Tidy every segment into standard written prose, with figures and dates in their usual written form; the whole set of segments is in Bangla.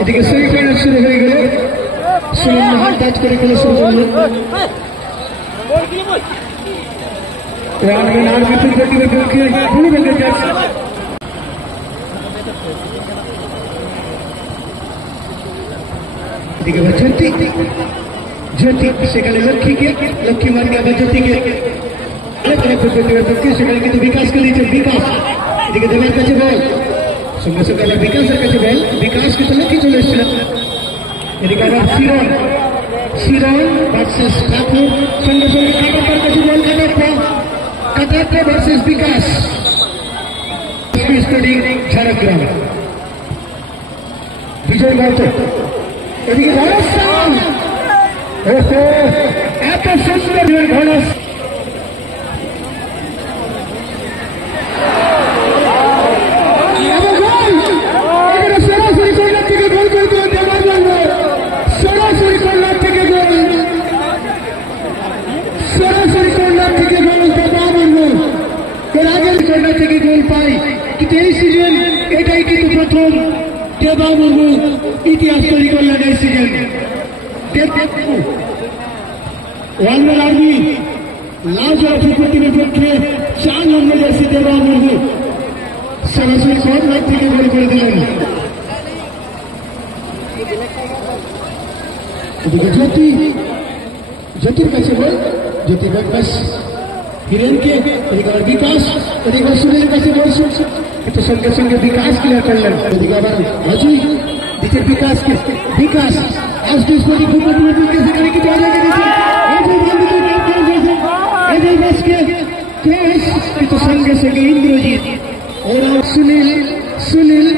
এদিকে সেমিফাইনাল শুরু হয়ে গেল। সুমন হাত টাচ করে খেলে শুরু করলো। এদিকে জ্যোতি জ্যোতি সেখানে লক্ষ্মীকে লক্ষ্মী মার্কে আবার জ্যোতিকে সেখানে কিন্তু বিকাশকে দিয়েছে বিকাশ। এদিকে দেবের কাছে বল সঙ্গে সঙ্গে আবার বিকাশের কাছে বল বিকাশ কিন্তু লক্ষ্মী চলে এসেছিল। এদিকে আবার শিরন শিরন ভার্সেস ঠাকুর সঙ্গে সঙ্গে কাটাপ্পার কাছে বল কাটাপ্পা ভার্সেস বিকাশ ঝাড়গ্রাম বিজয় মাহাতো। এদিকে এত সুন্দর ঘনস সরাসরি কর্নার থেকে গোল করে দিল দেবার লাগলো। সরাসরি কর্নার থেকে গোল সরাসরি কর্নার থেকে গোল দেবার লাগলো। এর আগের কর্নার থেকে গোল পাই কিন্তু এই সিজন এটাই কিন্তু প্রথম দেবা মুর্মু ইতিহাস তৈরি করলেন এই সিজন। ওয়ার্ল্ড আর্মি লার্জ অফিসের পক্ষে 4 নম্বর জার্সি দেবা মুর্মু সরাসরি কর্নার থেকে গোল করে দিলেন। এদিকে জ্যোতি জ্যোতির কাছে বল জ্যোতি ব্যাস হিরেনকে এদিকে আবার বিকাশ এদিকে সুনীলের কাছে বল কিন্তু সঙ্গে সঙ্গে বিকাশ ক্লিয়ার করলেন। এদিকে আবার অজয় দিচ্ছে বিকাশকে বিকাশ সেখানে কিন্তু কিন্তু সঙ্গে সঙ্গে ইন্দ্রজিৎ ওরা সুনীল সুনীল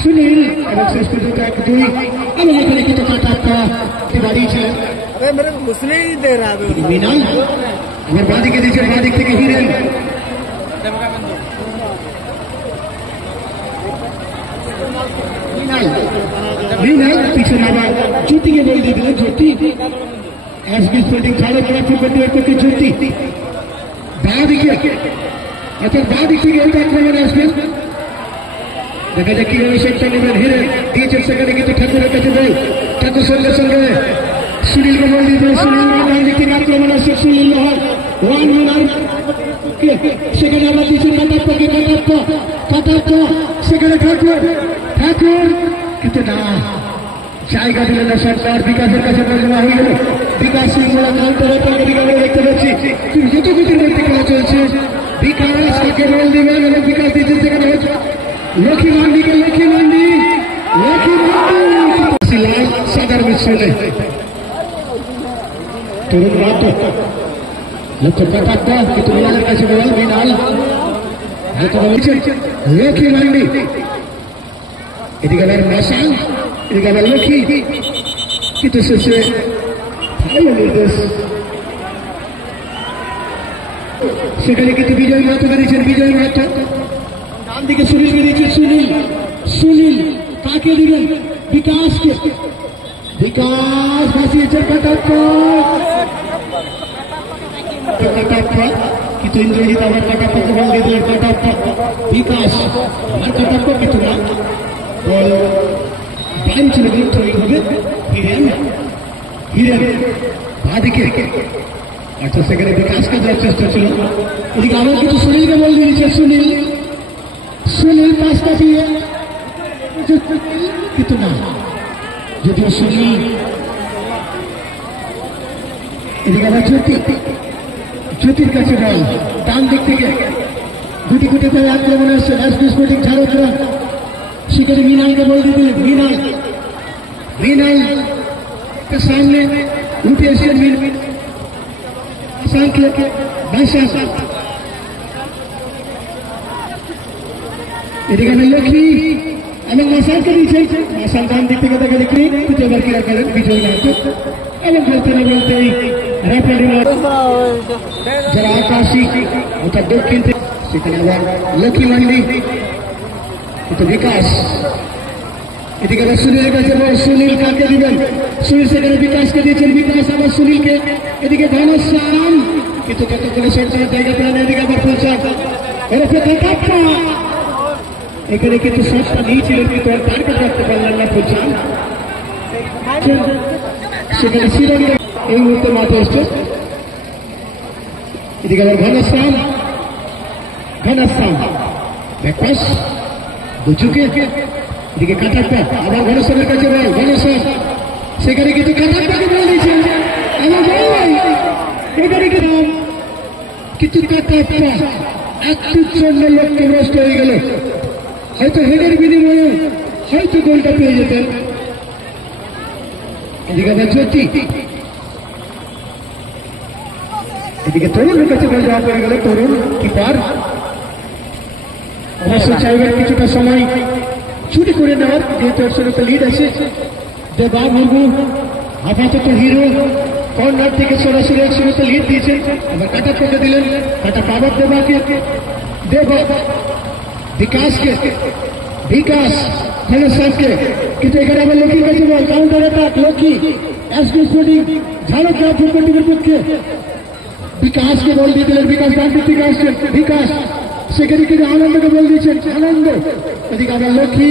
সুনীল এবং শেষ পর্যন্ত 1-2 এবং এখানে কিন্তু কাটাপ্পা বাড়িয়েছিলেন মিনাল আমার বাঁদিকে দিচ্ছেন বাঁদিক থেকে হিরেন মিনাল পিছনে আবার জ্যোতিকে বল দিয়ে দিলেন জ্যোতি এসবি স্পোর্টিং ঝাড়গ্রাম ফুটবল করতে জ্যোতি বাঁদিকে অর্থাৎ বাঁদিক থেকে ওইটা আক্রমণে আসবেন। দেখা যাক কিভাবে সেটা নেবেন হিরেন দিয়েছেন সেখানে কিন্তু ঠাকুরের কাছে বল ঠাকুর সঙ্গে সঙ্গে সুনীলকে বল দিয়ে দিলেন সুনীল বাঁদিক থেকে আক্রমণ আসছে সুনীল লোহার ওয়ান রান সেখানে আমরা দিচ্ছেন কাটাপ্পাকে কাটাপ্পা সেখানে ঠাকুর ঠাকুর কিন্তু না জায়গা দিলেন না সরকার বিকাশের কাছে বল দেওয়া হয়ে গেল। বিকাশ সিংহরা কাউন্টারে দেখতে পাচ্ছি তুমি যত গতির মধ্যে খেলা চলছে বিকাশ তাকে বল দিবেন এবং বিকাশ দিচ্ছেন সেখানে লক্ষ্মী মান্ডিকে লক্ষ্মী মান্ডি সাদার মিশ্রণে তরুণ মাহাতো লক্ষ্য কাটাপ্পা কিন্তু মিনালের কাছে বল মিনাল লক্ষ্মী মান্ডি এদিকে আবার মশাল এদিকে আবার লক্ষ্মী কিন্তু শেষে নির্দেশ সেখানে কিন্তু বিজয় মাহাতোকে দিয়েছেন বিজয় মাহাতো ডান দিকে সুনীলকে দিয়েছেন সুনীল সুনীল কাকে দিবেন বিকাশকে বিকাশ ভাসিয়েছেন কাটাপ্পা কিন্তু ইন্দ্রজিৎ আবার কাটাপ্পাকে বল দিয়ে দিলেন কাটাপ্পা বিকাশ আমার কাটাপ্পা কিন্তু না বল বাইরে ছিল কিন্তু এইভাবে হিরেন হিরেন বাঁদিকে আচ্ছা সেখানে বিকাশকে দেওয়ার চেষ্টা ছিল। এদিকে আবার কিন্তু সুনীলকে বল দিয়েছে সুনীল সুনীল পাঁচটা দিয়ে কিন্তু না যদিও সুনীল এদিকে আবার জ্যোতি জ্যোতির কাছে বল ডান দিক থেকে গুটি গুটি করে আক্রমণ আসছে এসবি স্পোর্টিং ঝাড়গ্রাম সেখানে মিনালকে বল দিয়ে দিলেন মিনাল মিনাল সামনে উঠে এসছেন এদিকে লক্ষ্মী এবং মশালকে দিয়েছেন মশাল ডান দিক থেকে দেখা দেখি এবার ক্রিয়া করেন বিজয় মাহাতো এবং বলতে না বলতেই রেফারি যারা আকাশী অর্থাৎ দক্ষিণ থেকে সেখানে আবার লক্ষ্মী মান্ডি কিন্তু বিকাশ এদিকে আবার সুনীলের কাছে সুনীল কাকে দিবেন সুনীল সেখানে বিকাশকে দিয়েছেন বিকাশ আবার সুনীলকে এদিকে ধনশ্যাম কিন্তু ততক্ষণে সরকারের জায়গা পেলেন এদিকে আবার প্রচার এখানে কিন্তু শটটা নিয়েছিলেন কিন্তু আর টার্গেট রাখতে পারলেন না প্রচার সেখানে শ্রীরঙ্গ এই মুহূর্তে মাঠে এসছে এদিকে আবার ঘনশ্যাম ব্যাকপাস দুচুকে এদিকে কাটাপ্পা আবার ঘনশ্যামের কাছে বল ঘনশ্যাম সেখানে কিন্তু কাটাপ্পাকে বল দিয়েছেন এখানে কিন্তু কাটাপ্পা একটুর জন্য লক্ষ্যে নষ্ট হয়ে গেল হয়তো হেডের বিনিময়ে হয়তো গোলটা পেয়ে যেতেন এদিকে আবার জ্যোতি এদিকে তরুণের কাছে বল দেওয়া পড়ে গেল তরুণ কিপার অবশ্য চাইবেন কিছুটা সময় ছুটি করে নেওয়ার যেহেতু ওর সঙ্গে লিড আছে দেবা মুর্মু আপাতত হিরো কর্নার থেকে সরাসরি একসঙ্গে লিড দিয়েছেন আবার কাটাপ্পাকে দিলেন কাটাপ্পা আবার দেবাকে দেবা বিকাশ ঘনশ্যামকে কিন্তু এখানে আবার লক্ষ্মীর কাছে বল counter attack Lakshmi SB sporting Jhargram football টিমের পক্ষে বিকাশকে বল দিয়ে দিলেন বিকাশ ডান দিক থেকে আসছেন বিকাশ সেখানে কিন্তু আনন্দকে বল দিয়েছেন আনন্দ এদিকে আবার লক্ষ্মী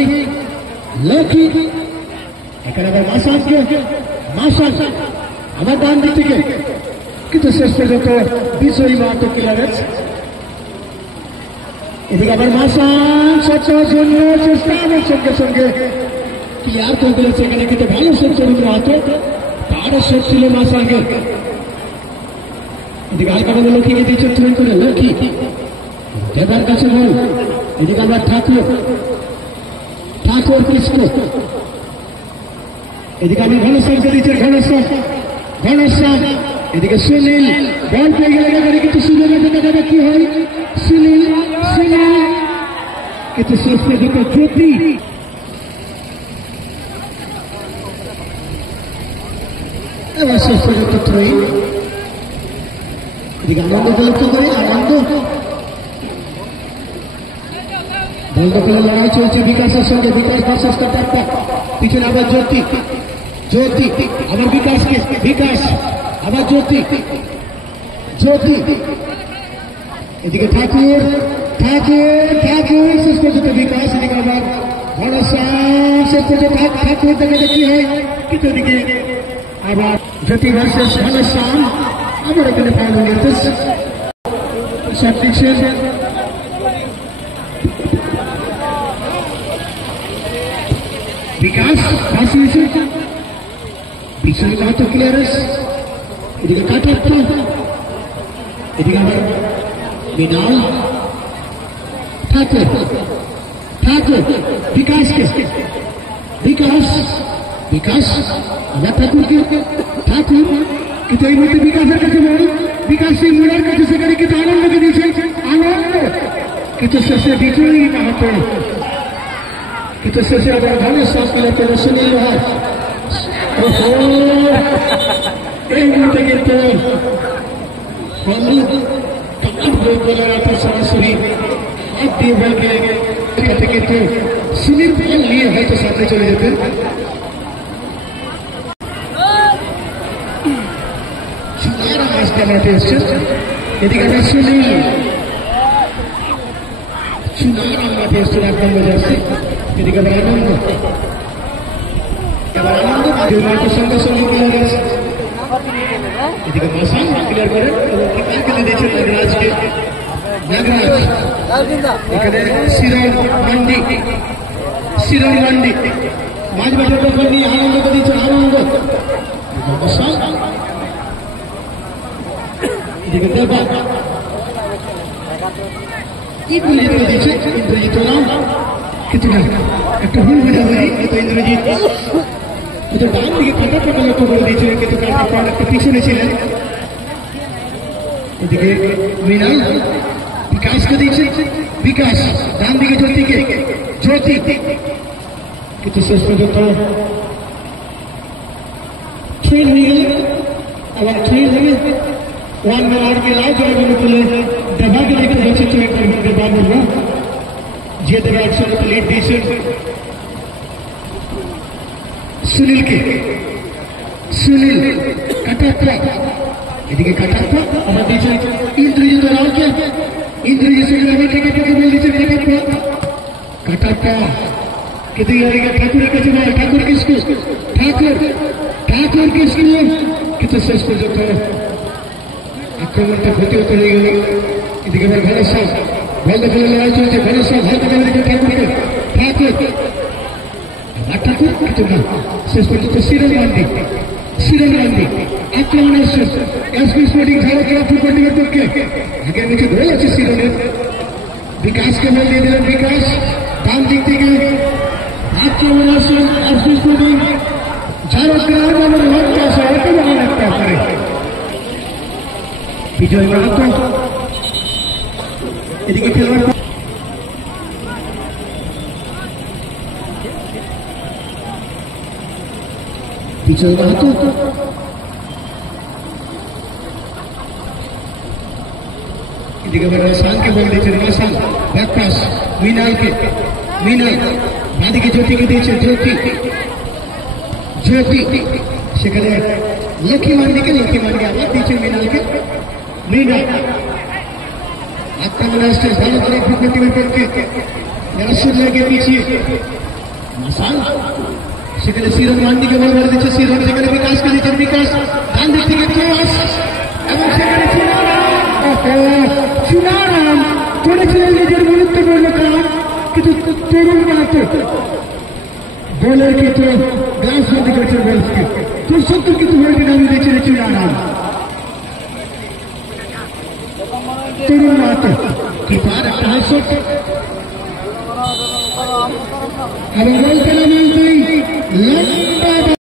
এখানে আবার মাসান আবার ডান দিক থেকে কিন্তু শেষ পর্যন্ত বিজয়ী মাহাতো ক্লাবের এদিকে আবার মাসান শটের জন্য চেষ্টা আমার সঙ্গে সঙ্গে ক্লিয়ার করে দিয়েছে এখানে কিন্তু ভালো শট তরুণ মাহাতো তারও শট ছিল মাসানকে এদিকে হালকা বলে লক্ষ্মীকে দিয়েছে ট্রেন করে লক্ষ্মী দেবার কাছে বল এদিকে আবার ঠাকুর কৃষ্ণ এদিকে আমি ঘনশ্যামকে দিচ্ছি ঘনশ্যাম এদিকে সুনীল বল পেয়ে গেলে এখানে কিন্তু সুযোগের দেখা যাবে কি হয় সুনীল কিন্তু শেষ পর্যন্ত জ্যোতি এবার শেষ পর্যন্ত ট্রেন এদিকে আনন্দকে লক্ষ্য করে আনন্দ বন্ধ করে লড়াই চলছে বিকাশের সঙ্গে বিকাশ ভার্সেস কাটাপ্পা পিছনে আবার জ্যোতি আবার বিকাশ আবার জ্যোতি এদিকে ঠাকুর শেষ পর্যন্ত বিকাশ এদিকে আবার ঘনশ্যাম শেষ পর্যন্ত ঠাকুর দেখে কি হয় কিন্তু এদিকে আবার জ্যোতি ভার্সেস ঘনশ্যাম আবার এখানে পাওয়া গেছে শট দিচ্ছেন বিকাশ ভাসিয়েছে পিছনে মাহাতো ক্লিয়ারেন্স এদিকে কাটাপ্পা এদিকে আবার মৃণাল ঠাকুর বিকাশ আবার ঠাকুর কিন্তু এই মুহূর্তে বিকাশের কাছে বল বিকাশ সিং মুলার কাছে সেখানে কিন্তু আনন্দকে দিয়েছে আনন্দ কিন্তু শেষে বিজয়ী মাহাতো কিন্তু শেষে আবার ঘনশ্যাম ক্লাব করে সুনীল লোহার এই মুহূর্তে কিন্তু সরাসরি দিয়ে বলকে কিন্তু সুনীল বল নিয়ে হয়তো সামনে চলে যেতেন মাঠে এসছে এদিকে আবার সুনীল মাঠে এসছে এক নম্বর যাচ্ছে এদিকে আবার আনন্দ মাঠের সঙ্গে সঙ্গে ক্লিয়ার আছে এদিকে মাসান ক্লিয়ার করে এবং কিপার খেলে দিয়েছেন নাগরাজ এখানে শিরন মান্ডি মাঝ মাঠের ব্যাপার নিয়ে আনন্দকে দিচ্ছেন আনন্দ এদিকে দেবা ইন্দ্রজিৎ নাম কিন্তু একটা ভুল বোঝাবুঝি কিন্তু ইন্দ্রজিৎ ডান দিকে কাটাপ্পা লক্ষ্য করে দিয়েছিলেন কিন্তু কাটাপ্পা একটা পিছনে ছিলেন এদিকে মৃণাল বিকাশকে দিয়েছে বিকাশ ডান দিকে জ্যোতি কিন্তু শেষ পর্যন্ত খেল হয়ে গেল আবার খেল হয়ে ওয়ান ম্যান আউট के लाइव जरूर बोले दबा के देखते बच्चे तो एक बार बाबू ना जे देवा एक्शन तो लीड दीसे सुनील काटाप्पा এদিকে কাটাপ্পা আমার দিয়েছে ইন্দ্রজিৎ রাউকে ইন্দ্রজিৎ সেখানে কাটাপ্পাকে বল দিয়েছে কাটাপ্পা মার্কা কিন্তু ঠাকুরের কাছে নয়, ঠাকুর কৃষ্ণ, ঠাকুর কৃষ্ণ, কিন্তু শেষ পর্যন্ত আক্রমণটা প্রতিহত হয়ে গেল। এদিকে আবার ঘনেশ্বর বলতে ফেলে লড়াই চলছে, ঘনেশ্বর ভারত ঠাকুরকে ঠাকুর কিন্তু না, শেষ পর্যন্ত সিরন গান্ধী আক্রমণের শেষ এসপি স্পোর্টিং খেলা খেলা ফুটবল পক্ষে আগের নিচে ধরে আছে সিরনের। বিকাশকে বল দিয়ে দিলেন, বিকাশ ডান দিক থেকে আক্রমণ আসছেন এসপি স্পোর্টিং ঝাড়গ্রাম এবং লঙ্কা শহরকে বলা একটা করে বিজয় মাহাতো। এদিকে খেলোয়াড় বিজয় মাহাতো, এদিকে রসানকে বল দিয়েছেন, রসান ব্যাকপাস মিনালকে, মিনাল বাঁদিকে জ্যোতিকে দিয়েছে, জ্যোতি সেখানে লক্ষ্মী মান্ডিকে আবার দিয়েছে মিনালকে, মিনাল আক্রমণ আসছে ভালো করে ফুটবল টিমের পক্ষে, রাসুল লাগে পিছিয়ে সেখানে সিরন মান্ডিকে বল মারে দিচ্ছে, সিরন সেখানে বিকাশকে দিচ্ছেন, বিকাশ ডান দিক থেকে ক্রস এবং সেখানে চুনারাম করেছিলেন নিজের গুরুত্বপূর্ণ কাজ, কিন্তু তরুণ মাত্র বলের ক্ষেত্রে গ্লাস বন্দি করেছেন বলকে, ৭৫ কিন্তু বলটি নামিয়ে দিয়েছেন চুনারাম। তরুণ মাত্র কিপার একটা হাসট এবং বলতে নামিয়ে